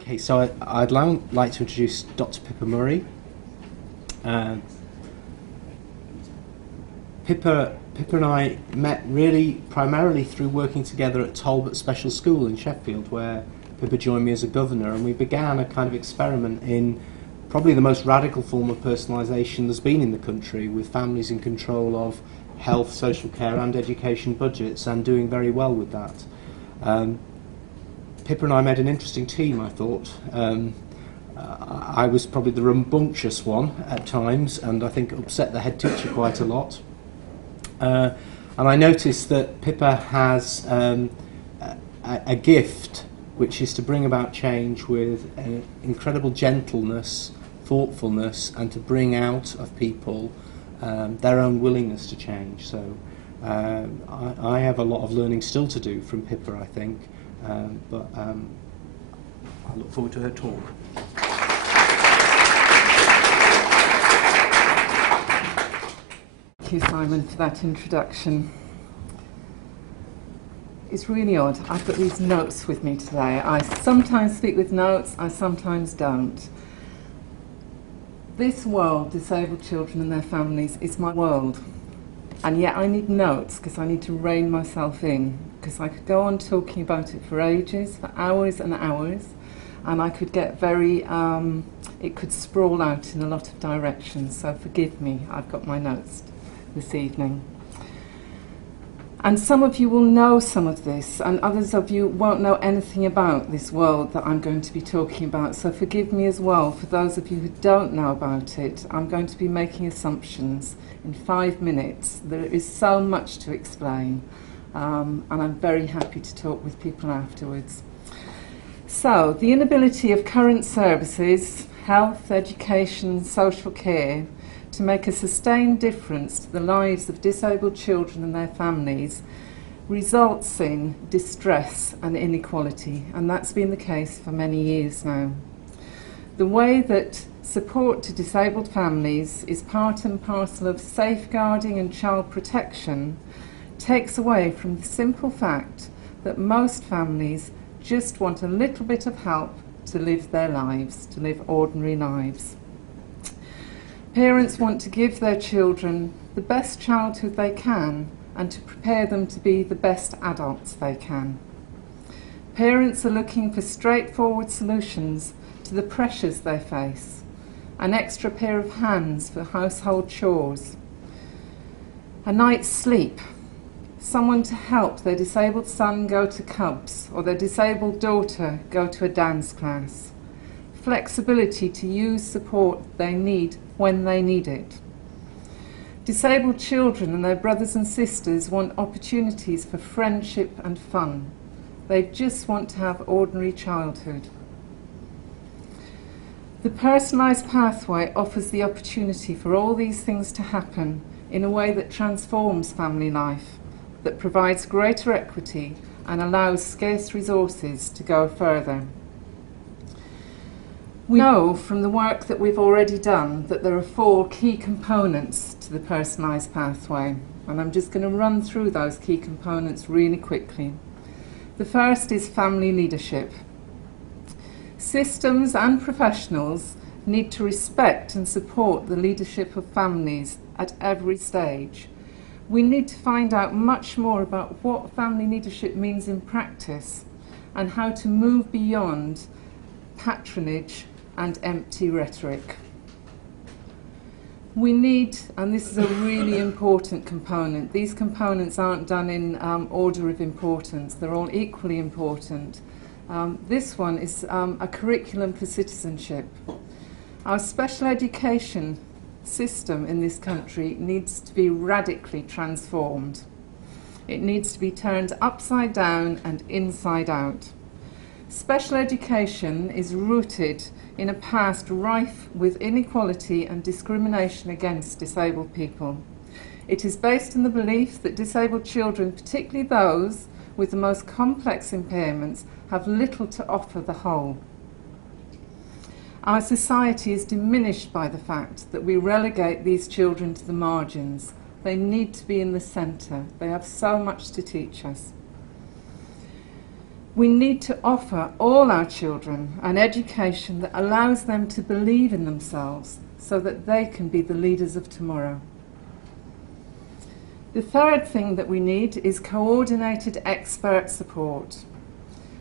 Okay, so I'd like to introduce Dr. Pippa Murray. Pippa and I met really primarily through working together at Talbot Special School in Sheffield, where Pippa joined me as a governor, and we began a kind of experiment in probably the most radical form of personalisation there's been in the country, with families in control of health, social care and education budgets, and doing very well with that. Pippa and I made an interesting team, I thought. I was probably the rambunctious one at times, and I think upset the head teacher quite a lot. And I noticed that Pippa has a gift, which is to bring about change with incredible gentleness, thoughtfulness, and to bring out of people their own willingness to change. So I have a lot of learning still to do from Pippa, I think, but I look forward to her talk. Thank you, Simon, for that introduction. It's really odd. I've got these notes with me today. I sometimes speak with notes, I sometimes don't. This world, disabled children and their families, is my world. And yet I need notes because I need to rein myself in, because I could go on talking about it for ages, for hours and hours, and I could get very, it could sprawl out in a lot of directions, so forgive me, I've got my notes this evening. And some of you will know some of this, and others of you won't know anything about this world that I'm going to be talking about, so forgive me as well for those of you who don't know about it. I'm going to be making assumptions in 5 minutes. There is so much to explain, and I'm very happy to talk with people afterwards. So, the inability of current services, health, education, social care, to make a sustained difference to the lives of disabled children and their families results in distress and inequality, and that's been the case for many years now. The way that support to disabled families is part and parcel of safeguarding and child protection takes away from the simple fact that most families just want a little bit of help to live their lives, to live ordinary lives. Parents want to give their children the best childhood they can and to prepare them to be the best adults they can. Parents are looking for straightforward solutions to the pressures they face, an extra pair of hands for household chores, a night's sleep, someone to help their disabled son go to Cubs or their disabled daughter go to a dance class, flexibility to use support they need when they need it. Disabled children and their brothers and sisters want opportunities for friendship and fun. They just want to have ordinary childhood. The personalised pathway offers the opportunity for all these things to happen in a way that transforms family life, that provides greater equity and allows scarce resources to go further. We know from the work that we've already done that there are 4 key components to the personalised pathway, and I'm just going to run through those key components really quickly. The first is family leadership. Systems and professionals need to respect and support the leadership of families at every stage. We need to find out much more about what family leadership means in practice and how to move beyond patronage and empty rhetoric. We need, and this is a really important component, these components aren't done in order of importance, they're all equally important. This one is a curriculum for citizenship. Our special education system in this country needs to be radically transformed. It needs to be turned upside down and inside out. Special education is rooted in a past rife with inequality and discrimination against disabled people. It is based on the belief that disabled children, particularly those with the most complex impairments, have little to offer the whole. Our society is diminished by the fact that we relegate these children to the margins. They need to be in the centre. They have so much to teach us. We need to offer all our children an education that allows them to believe in themselves so that they can be the leaders of tomorrow. The third thing that we need is coordinated expert support.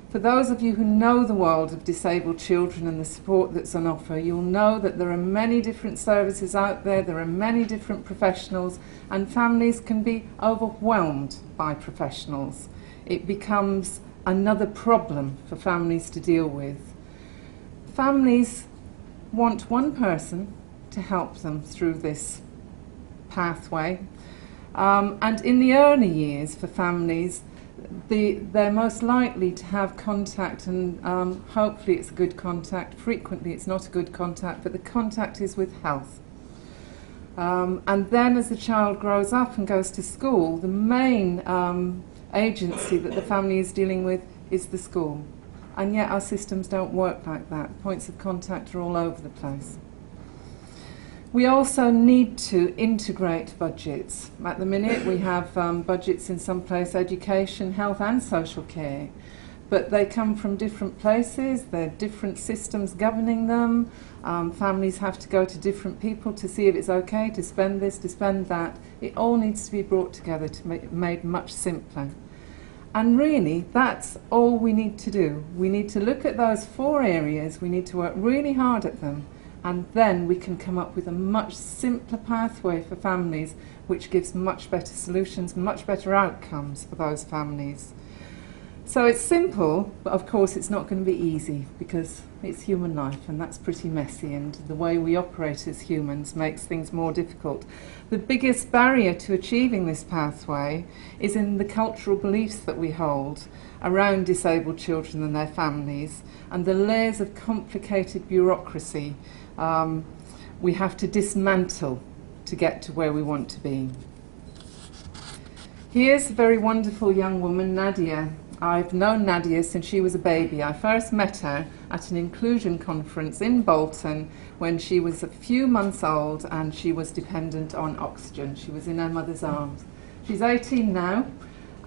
For those of you who know the world of disabled children and the support that's on offer, you'll know that there are many different services out there, there are many different professionals, and families can be overwhelmed by professionals. It becomes another problem for families to deal with. Families want one person to help them through this pathway. And in the early years for families, they're most likely to have contact, and hopefully it's a good contact. Frequently it's not a good contact, but the contact is with health. And then as the child grows up and goes to school, the main agency that the family is dealing with is the school. And yet our systems don't work like that. Points of contact are all over the place. We also need to integrate budgets. At the minute we have budgets in some place, education, health and social care, but they come from different places, there are different systems governing them, families have to go to different people to see if it's okay to spend this, to spend that. It all needs to be brought together to make it made much simpler. And really, that's all we need to do. We need to look at those 4 areas, we need to work really hard at them, and then we can come up with a much simpler pathway for families which gives much better solutions, much better outcomes for those families. So it's simple, but of course it's not going to be easy because it's human life and that's pretty messy, and the way we operate as humans makes things more difficult. The biggest barrier to achieving this pathway is in the cultural beliefs that we hold around disabled children and their families, and the layers of complicated bureaucracy we have to dismantle to get to where we want to be. Here's a very wonderful young woman, Nadia. I've known Nadia since she was a baby. I first met her at an inclusion conference in Bolton when she was a few months old and she was dependent on oxygen. She was in her mother's arms. She's 18 now,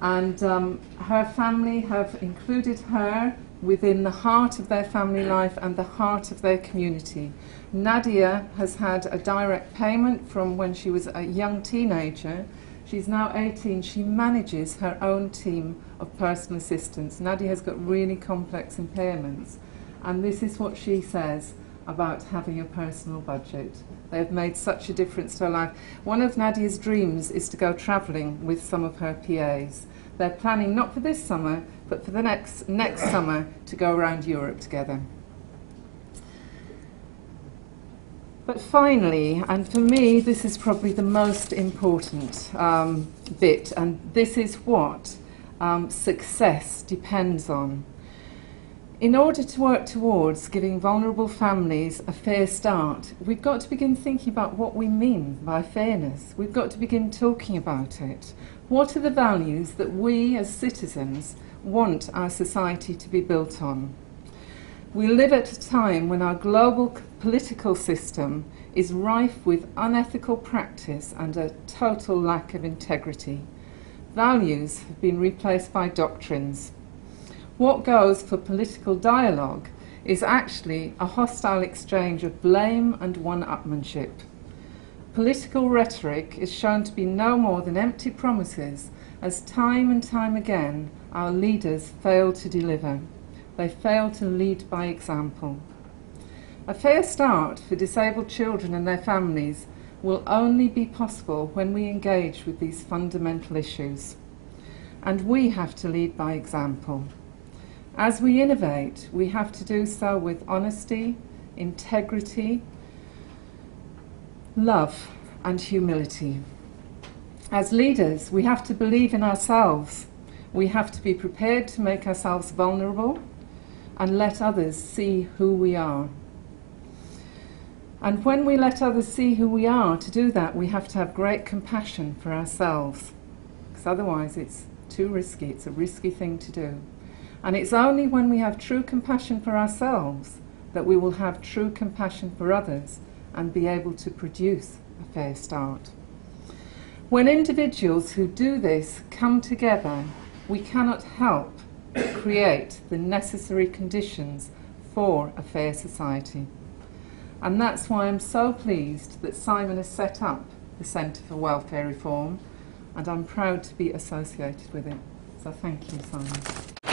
and her family have included her within the heart of their family life and the heart of their community. Nadia has had a direct payment from when she was a young teenager. She's now 18. She manages her own team of personal assistants. Nadia has got really complex impairments, and this is what she says about having a personal budget. They have made such a difference to her life. One of Nadia's dreams is to go travelling with some of her PAs. They're planning not for this summer, but for the next summer to go around Europe together. But finally, and for me this is probably the most important bit, and this is what success depends on. In order to work towards giving vulnerable families a fair start, we've got to begin thinking about what we mean by fairness. We've got to begin talking about it. What are the values that we as citizens want our society to be built on? We live at a time when our global political system is rife with unethical practice and a total lack of integrity. Values have been replaced by doctrines. What goes for political dialogue is actually a hostile exchange of blame and one-upmanship. Political rhetoric is shown to be no more than empty promises, as time and time again our leaders fail to deliver. They fail to lead by example. A fair start for disabled children and their families will only be possible when we engage with these fundamental issues. And we have to lead by example. As we innovate, we have to do so with honesty, integrity, love and humility. As leaders, we have to believe in ourselves. We have to be prepared to make ourselves vulnerable and let others see who we are. And when we let others see who we are, to do that we have to have great compassion for ourselves, because otherwise it's too risky. It's a risky thing to do. And it's only when we have true compassion for ourselves that we will have true compassion for others and be able to produce a fair start. When individuals who do this come together, we cannot help create the necessary conditions for a fair society. And that's why I'm so pleased that Simon has set up the Centre for Welfare Reform, and I'm proud to be associated with it. So thank you, Simon.